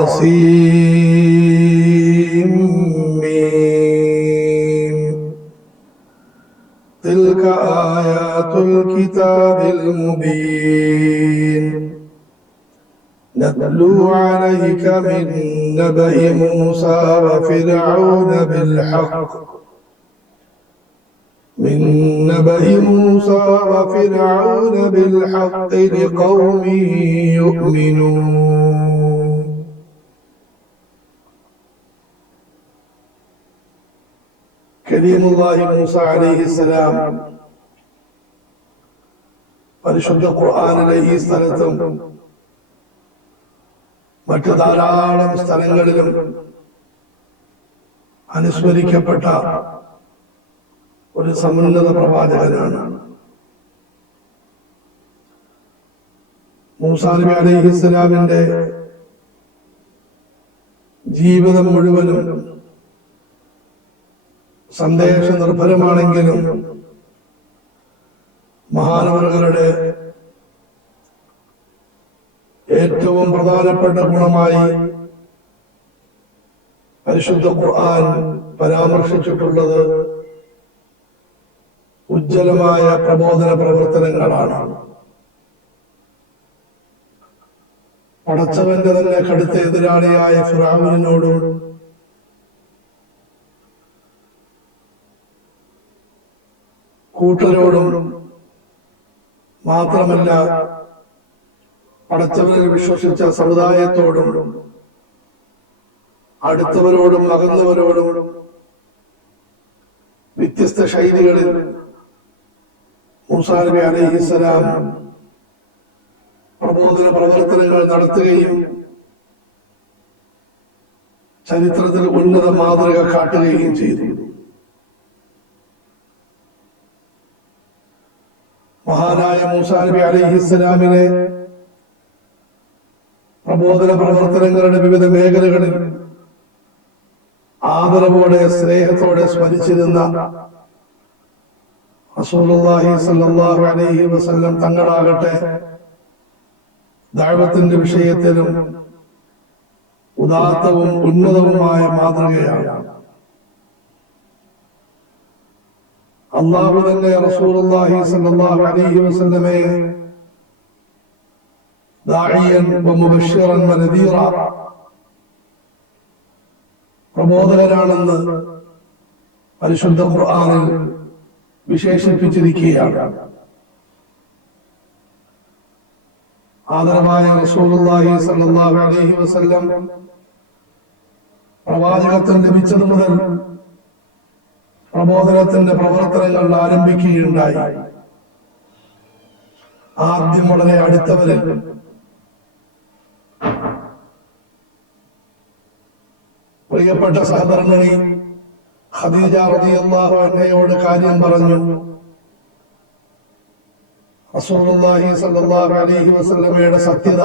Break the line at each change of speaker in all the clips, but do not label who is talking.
طاسيم تلك آيات الكتاب المبين. نتلو عليك من نبأ موسى وفرعون بالحق. من نبأ موسى وفرعون بالحق لقوم يؤمنون. കരീമുല്ലാഹി പരിശുദ്ധ ഖുർആാനിലെ ഈ സ്ഥലത്തും മറ്റു ധാരാളം സ്ഥലങ്ങളിലും അനുസ്മരിക്കപ്പെട്ട ഒരു സമുന്നത പ്രവാചകനാണ്. മൂസാനബി അലൈഹിസ്സലാമിന്റെ ജീവിതം മുഴുവനും സന്ദേശ നിർഭരമാണെങ്കിലും മഹാനവറുകളുടെ ഏറ്റവും പ്രധാനപ്പെട്ട ഗുണമായി പരിശുദ്ധ ഖുർആൻ പരാമർശിച്ചിട്ടുള്ളത് ഉജ്ജ്വലമായ പ്രബോധന പ്രവർത്തനങ്ങളാണ്. പടച്ചവന്റെ തന്നെ കടുത്ത എതിരാളിയായ ഫിറാവിനോടും കൂട്ടരോടും മാത്രമല്ല അടച്ചവരിൽ വിശ്വസിച്ച സമുദായത്തോടും അടുത്തവരോടും അകന്നവരോടും വ്യത്യസ്ത ശൈലികളിൽ മൂസാ നബി അലൈഹിസ്സലാം പ്രബോധന പ്രവർത്തനങ്ങൾ നടത്തുകയും ചരിത്രത്തിൽ ഉന്നത മാതൃക കാട്ടുകയും ചെയ്തു. മഹാനായ മൂസാ നബി അലിഹിസ്സലാമിനെ പ്രബോധന പ്രവർത്തനങ്ങളുടെ വിവിധ മേഖലകളിൽ ആദരവോടെ സ്നേഹത്തോടെ സ്മരിച്ചിരുന്ന സല്ലല്ലാഹു അലൈഹി വസല്ലം തങ്ങളാകട്ടെ ദൈവത്തിന്റെ വിഷയത്തിലും ഉദാത്തവും ഉന്നതവുമായ മാതൃകയാണ്. അള്ളാഹു തന്നെ റസൂലുള്ളാഹി സ്വല്ലല്ലാഹു അലൈഹി വസല്ലമയെ ദാഇയൻ വമുബശ്ശിറൻ വനദീറ പ്രബോധകനാണെന്ന് പരിശുദ്ധ ഖുർആനിൽ വിശേഷിപ്പിച്ചിരിക്കുകയാണ്. ആദരമായ റസൂലുള്ളാഹി സ്വല്ലല്ലാഹു അലൈഹി വസല്ലം പ്രവാചകത്വം ലഭിച്ചതു മുതൽ പ്രബോധനത്തിന്റെ പ്രവർത്തനങ്ങൾ ആരംഭിക്കുകയുണ്ടായി. ആദ്യം വളരെ അടുത്തവരിൽ പ്രിയപ്പെട്ട സഹധർമ്മിണി ഖദീജ റളിയല്ലാഹു അൻഹയോട് കാര്യം പറഞ്ഞു. റസൂലുള്ളാഹി സ്വല്ലല്ലാഹു അലൈഹി വസല്ലമയുടെ സത്യത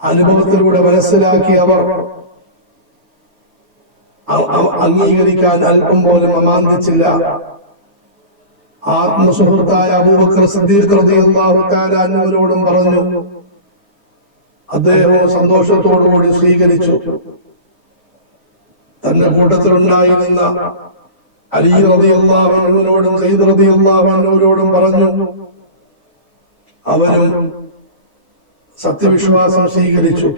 അനുഭവത്തിലൂടെ മനസ്സിലാക്കി അവർ അംഗീകരിക്കാൻ അല്പം പോലും അമാന്തിച്ചില്ല. ആത്മസുഹൃത്തായ അബൂബക്കർ സിദ്ദീഖ് പറഞ്ഞു അദ്ദേഹവും സന്തോഷത്തോടുകൂടി സ്വീകരിച്ചു. തന്റെ കൂട്ടത്തിലുണ്ടായിരുന്ന അലി അൻഹുവിനോടും സയ്യിദ് പറഞ്ഞു അവരും സത്യവിശ്വാസം സ്വീകരിച്ചു.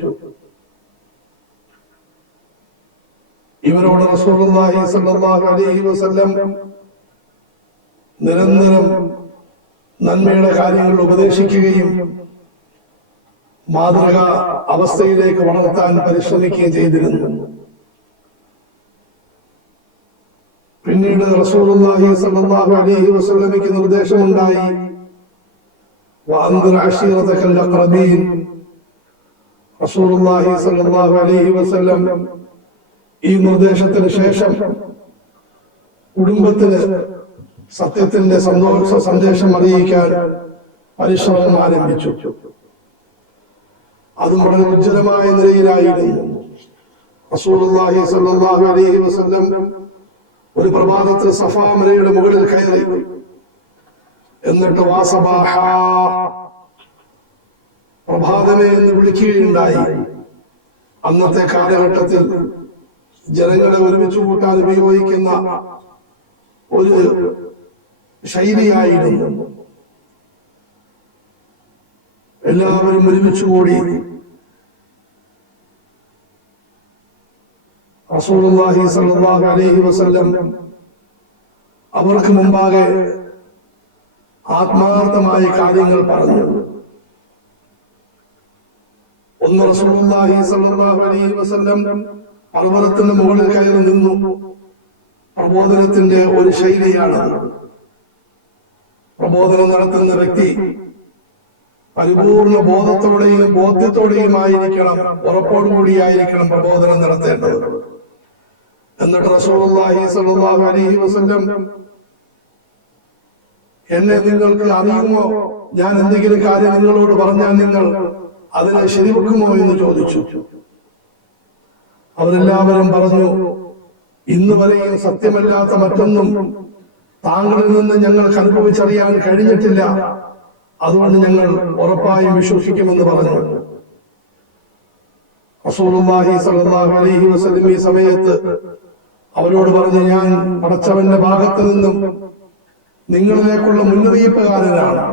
ഇവരോട് റസൂലുള്ളാഹി സ്വല്ലല്ലാഹു അലൈഹി വസല്ലം നിരന്തരം നന്മയുടെ കാര്യങ്ങൾ ഉപദേശിക്കുകയും മാതൃക അവസ്ഥയിലേക്ക് വളർത്താൻ പരിശ്രമിക്കുകയും ചെയ്തിരുന്നു. പിന്നീട് റസൂലുള്ളാഹി സ്വല്ലല്ലാഹു അലൈഹി നിർദ്ദേശമുണ്ടായി വഅൻദിർ അശീറതകൽ റസൂലുള്ളാഹി സ്വല്ലല്ലാഹു അലൈഹി വസല്ലം ഈ നിർദ്ദേശത്തിന് ശേഷം കുടുംബത്തിന് സത്യത്തിന്റെ സന്തോഷ സന്ദേശം അറിയിക്കാൻ പരിശ്രമം ആരംഭിച്ചു. അതും വളരെ ഉജ്ജ്വലമായ നിലയിലായിരുന്നു. റസൂലുള്ളാഹി അലൈഹി വസല്ലം ഒരു പ്രഭാതത്തിൽ സഫാ മലയുടെ മുകളിൽ കയറി. എന്നിട്ട് വാസബാഹ പ്രഭാതമേ എന്ന് വിളിക്കുകയുണ്ടായി. അന്നത്തെ കാലഘട്ടത്തിൽ ജനങ്ങളെ ഒരുമിച്ച് കൂട്ടാൻ ഉപയോഗിക്കുന്ന ഒരു ശൈലിയായിരുന്നു. എല്ലാവരും ഒരുമിച്ച് കൂടി റസൂലുള്ളാഹി സല്ലല്ലാഹു അലൈഹി വസല്ലം അവർക്ക് മുമ്പാകെ ആത്മാർത്ഥമായ കാര്യങ്ങൾ പറഞ്ഞു. ഒന്ന് റസൂലുള്ളാഹി സല്ലല്ലാഹു അലൈഹി വസല്ലം പർവതത്തിന്റെ മുകളിൽ കയറി നിന്നു. പ്രബോധനത്തിന്റെ ഒരു ശൈലിയാണ് പ്രബോധനം നടത്തുന്ന വ്യക്തി പരിപൂർണ ബോധത്തോടെയും ബോധ്യത്തോടെയും ആയിരിക്കണം ഉറപ്പോടുകൂടിയായിരിക്കണം പ്രബോധനം നടത്തേണ്ടത്. എന്നിട്ട് റസൂലുള്ളാഹി സ്വല്ലല്ലാഹു അലൈഹി വസല്ലം എന്നെ നിങ്ങൾക്ക് അറിയുമോ? ഞാൻ എന്തെങ്കിലും കാര്യം നിങ്ങളോട് പറഞ്ഞാൽ നിങ്ങൾ അതിനെ ശരിവെക്കുമോ? എന്ന് ചോദിച്ചു. അവരെല്ലാവരും പറഞ്ഞു ഇന്ന് വരെയും സത്യമല്ലാത്ത മറ്റൊന്നും താങ്കളിൽ നിന്ന് ഞങ്ങൾക്ക് അനുഭവിച്ചറിയാൻ കഴിഞ്ഞിട്ടില്ല. അതുകൊണ്ട് ഞങ്ങൾ ഉറപ്പായും വിശ്വസിക്കുമെന്ന് പറഞ്ഞു. റസൂലുള്ളാഹി സല്ലല്ലാഹു അലൈഹി വസല്ലം ഈ സമയത്ത് അവരോട് പറഞ്ഞു ഞാൻ പടച്ചവന്റെ ഭാഗത്ത് നിന്നും നിങ്ങളിലേക്കുള്ള മുന്നറിയിപ്പുകാരനാണ്.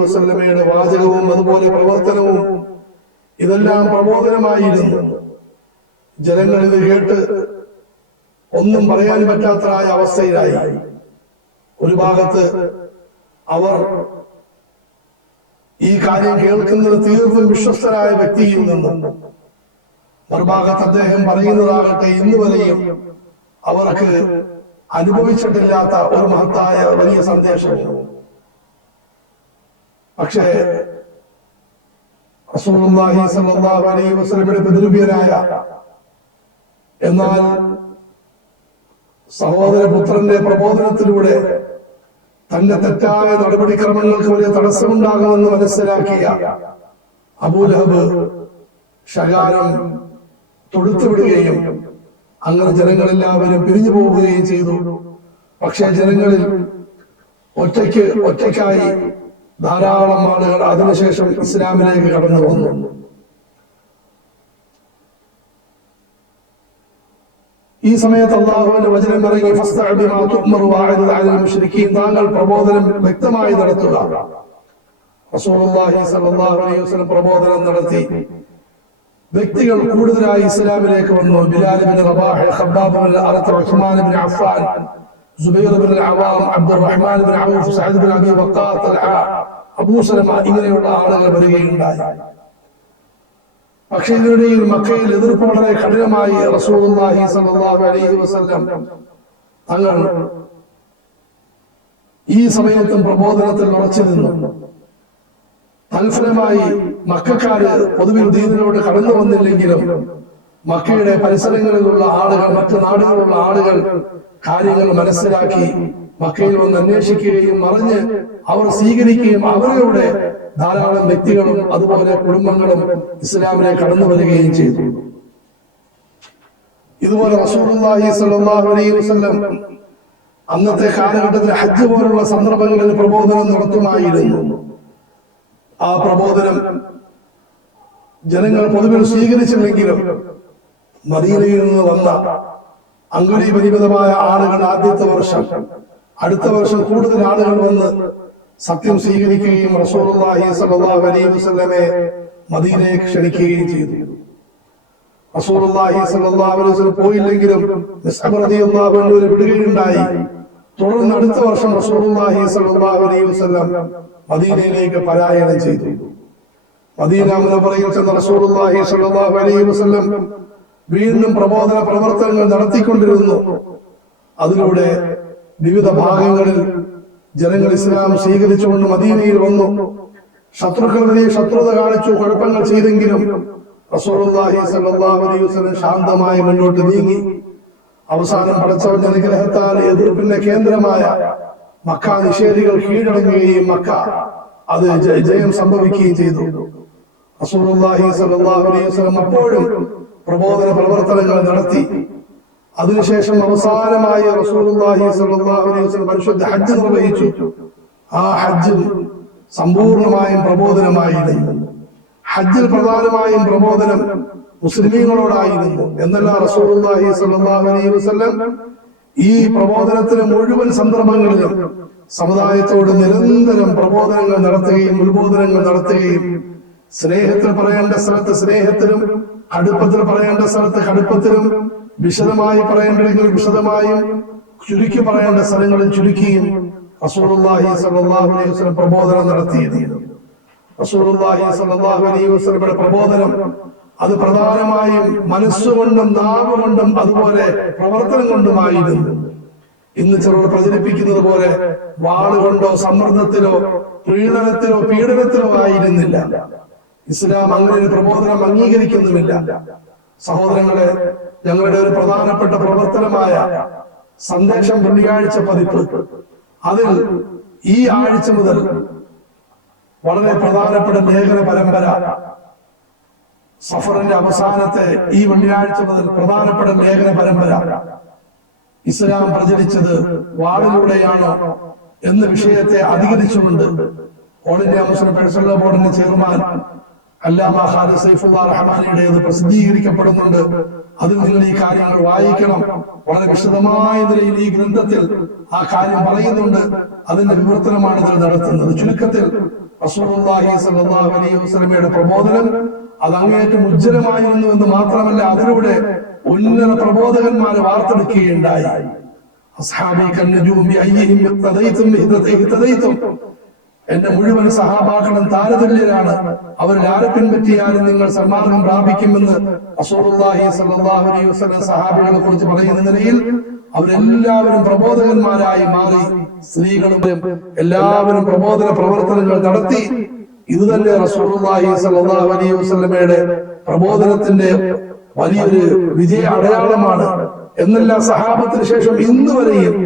വസല്ലമയുടെ വാചകവും അതുപോലെ പ്രവർത്തനവും ഇതെല്ലാം പ്രബോധനമായിരുന്നു. ജനങ്ങൾ ഇത് കേട്ട് ഒന്നും പറയാൻ പറ്റാത്തതായ അവസ്ഥയിലായി. ഒരു ഭാഗത്ത് അവർ ഈ കാര്യം കേൾക്കുന്നത് തീർത്തും വിശ്വസ്തരായ വ്യക്തിയിൽ നിന്നും മറുഭാഗത്ത് അദ്ദേഹം പറയുന്നതാകട്ടെ ഇന്ന് വരെയും അവർക്ക് അനുഭവിച്ചിട്ടില്ലാത്ത ഒരു മഹത്തായ വലിയ സന്ദേശവും പക്ഷേ പിതൃവ്യനായ എന്നാൽ സഹോദരപുത്രന്റെ പ്രബോധനത്തിലൂടെ തന്റെ തെറ്റായ നടപടിക്രമങ്ങൾക്ക് വലിയ തടസ്സമുണ്ടാകുമെന്ന് മനസ്സിലാക്കിയ അബൂലഹബ് ശകാരം തൊടുത്തുവിടുകയും അങ്ങനെ ജനങ്ങളെല്ലാവരും പിരിഞ്ഞു പോവുകയും ചെയ്തു. പക്ഷേ ജനങ്ങളിൽ ഒറ്റയ്ക്ക് ഒറ്റയ്ക്കായി ധാരാളം ആളുകൾ അതിനുശേഷം ഇസ്ലാമിലേക്ക് കടന്നു വന്നു. ഈ സമയത്ത് അള്ളാഹുവിന്റെ വചനം ഇറങ്ങി താങ്കൾ പ്രബോധനം വ്യക്തമായി നടത്തുക. പ്രബോധനം നടത്തി. വ്യക്തികൾ കൂടുതലായി ഇസ്ലാമിലേക്ക് വന്നു. Bilal bin Rabah Khabbab Aratt Usman bin Affan. Zubair bin Awam Abdurrahman bin Auf Saad bin Abi Waqqas Abu Salama ഇങ്ങനെയുള്ള ആളുകൾ വരികയുണ്ടായി. പക്ഷേ ഇതിനിടയിൽ മക്കയിൽ എതിർപ്പ് വളരെ കഠിനമായി റസൂലുള്ളാഹി സ്വല്ലല്ലാഹു അലൈഹി വസല്ലം തങ്ങൾ ഈ സമയത്തും പ്രബോധനത്തിൽ ഉറച്ചു നിന്നു. തൽഫലമായി മക്കാര് പൊതുവിൽ ദീനിലോട്ട് കടന്നു വന്നില്ലെങ്കിലും മക്കയുടെ പരിസരങ്ങളിലുള്ള ആളുകൾ മറ്റു നാടുകളിലുള്ള ആളുകൾ കാര്യങ്ങൾ മനസ്സിലാക്കി മക്കയിൽ വന്ന് അന്വേഷിക്കുകയും മറിഞ്ഞ് അവർ സ്വീകരിക്കുകയും അവരുടെ ധാരാളം വ്യക്തികളും അതുപോലെ കുടുംബങ്ങളും ഇസ്ലാമിനെ കടന്നു വരികയും ചെയ്തു. ഇതുപോലെ റസൂലുള്ളാഹി സ്വല്ലല്ലാഹു അലൈഹി വസല്ലം അന്നത്തെ കാലഘട്ടത്തിൽ ഹജ്ജ് പോലുള്ള സന്ദർഭങ്ങളിൽ പ്രബോധനം നടത്തുമായിരുന്നു. ആ പ്രബോധനം ജനങ്ങൾ പൊതുവിൽ സ്വീകരിച്ചില്ലെങ്കിലും മദീനയിൽ നിന്ന് വന്ന അങ്കുലി പരിമിതമായ ആളുകൾ ആദ്യത്തെ വർഷം. അടുത്ത വർഷം കൂടുതൽ ആളുകൾ വന്ന് സത്യം സ്വീകരിക്കുകയും റസൂലുള്ളാഹി സ്വല്ലല്ലാഹു അലൈഹി വസല്ലമെ മദീനയെ ക്ഷണിക്കുകയും ചെയ്തു. റസൂലുള്ളാഹി സ്വല്ലല്ലാഹു അലൈഹി വസല്ലം പോയില്ലെങ്കിലും മിസ്അബ് റളിയല്ലാഹു അൻഹുവിനെ വിടുകയുണ്ടായി. തുടർന്ന് അടുത്ത വർഷം റസൂലുള്ളാഹി സ്വല്ലല്ലാഹു അലൈഹി വസല്ലം മദീനയിലേക്ക് പലായനം ചെയ്തു. മദീന മുനവറയിൽ ചെന്ന റസൂലുള്ളാഹി സ്വല്ലല്ലാഹു അലൈഹി വസല്ലം വീണ്ടും പ്രബോധന പ്രവർത്തനങ്ങൾ നടത്തിക്കൊണ്ടിരുന്നു. അതിലൂടെ വിവിധ ഭാഗങ്ങളിൽ ജനങ്ങൾ ഇസ്ലാം സ്വീകരിച്ചുകൊണ്ട് മദീനയിൽ വന്നു. ശത്രുക്കളുടെ ശത്രുത കാണിച്ചു കുഴപ്പങ്ങൾ ചെയ്തെങ്കിലും ശാന്തമായി മുന്നോട്ട് നീങ്ങി. അവസാനം പടച്ചവന്റെ അനുഗ്രഹത്താൽ എതിർപ്പിന്റെ കേന്ദ്രമായ മക്ക നിഷേധികൾ കീഴടങ്ങുകയും മക്ക അത് ജയം സംഭവിക്കുകയും ചെയ്തു. അലൈഹി വസല്ലം അപ്പോഴും പ്രബോധന പ്രവർത്തനങ്ങൾ നടത്തി. അതിനുശേഷം അവസാനമായി റസൂലുള്ളാഹി അലൈഹി വസല്ലം പരിശുദ്ധ ഹജ്ജ് നിർവഹിച്ചു. ആ ഹജ്ജ് സമ്പൂർണമായും പ്രബോധനമായിരുന്നു. ഹജ്ജിൽ പ്രധാനമായും പ്രബോധനം മുസ്ലിമീങ്ങളോടായിരുന്നു. എന്നല്ല റസൂലുള്ളാഹി സ്വല്ലല്ലാഹു അലൈഹി വസല്ലം ഈ പ്രബോധനത്തിന് മുഴുവൻ സന്ദർഭങ്ങളിലും സമുദായത്തോട് നിരന്തരം പ്രബോധനങ്ങൾ നടത്തുകയും ഉത്ബോധനങ്ങൾ നടത്തുകയും സ്നേഹത്തിൽ പറയേണ്ട സ്ഥലത്ത് സ്നേഹത്തിലും കടുപ്പത്തിൽ പറയേണ്ട സ്ഥലത്ത് കടുപ്പത്തിലും വിശദമായി പറയേണ്ടെങ്കിൽ വിശദമായും ചുരുക്കി പറയേണ്ട സ്ഥലങ്ങളിൽ ചുരുക്കിയും റസൂലുള്ളാഹി സ്വല്ലല്ലാഹു അലൈഹി വസല്ലം പ്രബോധനം നടത്തിയിരുന്നു റസൂലുള്ളാഹി സ്വല്ലല്ലാഹു അലൈഹി വസല്ലമയുടെ പ്രബോധനം അത് പ്രധാനമായും മനസ്സുകൊണ്ടും നാവുകൊണ്ടും അതുപോലെ പ്രവർത്തനം കൊണ്ടുമായിരുന്നു. ഇന്ന് ചിലർ പ്രചരിപ്പിക്കുന്നത് പോലെ വാളുകൊണ്ടോ സമ്മർദ്ദത്തിലോ പ്രീണനത്തിലോ പീഡനത്തിലോ ആയിരുന്നില്ല. ഇസ്ലാം അങ്ങനെ ഒരു പ്രബോധനം അംഗീകരിക്കുന്നുമില്ല. സഹോദരങ്ങളെ ഞങ്ങളുടെ ഒരു പ്രധാനപ്പെട്ട പ്രവർത്തനമായ സന്ദേശം വെള്ളിയാഴ്ച പതിപ്പ്. അതിൽ ഈ ആഴ്ച മുതൽ വളരെ പ്രധാനപ്പെട്ട ലേഖന പരമ്പര സഫറിന്റെ അവസാനത്തെ ഈ വെള്ളിയാഴ്ച മുതൽ പ്രധാനപ്പെട്ട ലേഖന പരമ്പര ഇസ്ലാം പ്രചരിച്ചത് വാളിലൂടെയാണോ എന്ന വിഷയത്തെ അധികരിച്ചുകൊണ്ട് ഓൾ ഇന്ത്യ മുസ്ലിം പേഴ്സണൽ ബോർഡിന്റെ ചെയർമാൻ അല്ലാമ ഹാദി സൈഫുള്ള റഹ്മാനിയുടേത് പ്രസിദ്ധീകരിക്കപ്പെടുന്നുണ്ട്. അതിൽ നിങ്ങൾ ഈ കാര്യങ്ങൾ വായിക്കണം. വളരെ വിശദമായ നിലയിൽ ഈ ഗ്രന്ഥത്തിൽ ആ കാര്യം പറയുന്നുണ്ട്. അതിന്റെ വിവർത്തനമാണ് ഇതിൽ നടത്തുന്നത്. ചുരുക്കത്തിൽ വസല്ലമയുടെ പ്രബോധനം അത് അങ്ങേയറ്റം ഉജ്ജ്വലമായിരുന്നു എന്ന് മാത്രമല്ല അതിലൂടെ ഉന്നത പ്രബോധകന്മാരെ വാർത്തെടുക്കുകയുണ്ടായി. അസ്ഹാബി ഇഹ്തദൈതും എന്റെ മുഴുവൻ സഹാബാക്കളും താരതുല്യരാണ് അവരിൽ ആരെ പിൻപറ്റിയാലും നിങ്ങൾ സന്മാർഗം പ്രാപിക്കുമെന്ന് അലൈഹി സഹാബികളെ കുറിച്ച് പറയുന്ന നിലയിൽ അവരെല്ലാവരും പ്രബോധകന്മാരായി മാറി സ്ത്രീകളും എല്ലാവരും പ്രബോധന പ്രവർത്തനങ്ങൾ നടത്തി. ഇത് തന്നെ റസൂലുള്ളാഹി സല്ലാഹു അലൈഹി വസല്ലമയുടെ പ്രബോധനത്തിന്റെ വലിയൊരു വിജയ അടയാളമാണ്. എന്നെല്ലാം സഹാബത്തിന് ശേഷം ഇന്ന് വരെയും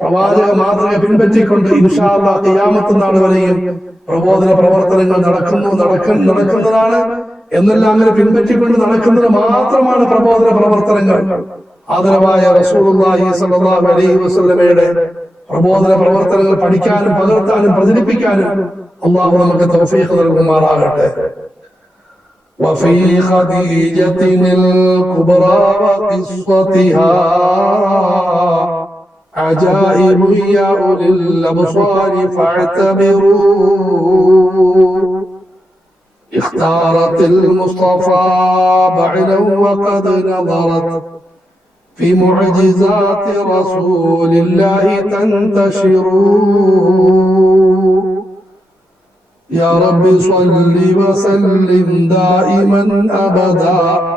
പ്രവാചക മാതൃക പിൻപറ്റിക്കൊണ്ട് ഇൻഷാല്ല ഖിയാമത്ത് നാൾ വരെയും പ്രബോധന പ്രവർത്തനങ്ങൾ നടക്കുന്നു നടക്ക നടക്കുന്നതാണ് എന്നെല്ലാം അങ്ങനെ പിൻപറ്റിക്കൊണ്ട് നടക്കുന്നത് മാത്രമാണ് പ്രബോധന പ്രവർത്തനങ്ങൾ ആദരവായ റസൂലുള്ളാഹി സ്വല്ലല്ലാഹു അലൈഹി വസല്ലമയുടെ പ്രബോധന പ്രവർത്തനങ്ങൾ പഠിക്കാനും പകർത്താനും പ്രചരിപ്പിക്കാനും അള്ളാഹു നമുക്ക് തൗഫീഖ് നൽകുമാറാകട്ടെ
وفي خديجة الكبرى وقصتها عجائب يا أولي الأبصار فاعتبروا. اختارت المصطفى بعلا وقد نظرت في معجزات رسول الله تنتشر. يا رب صل وسلم دائما أبدا.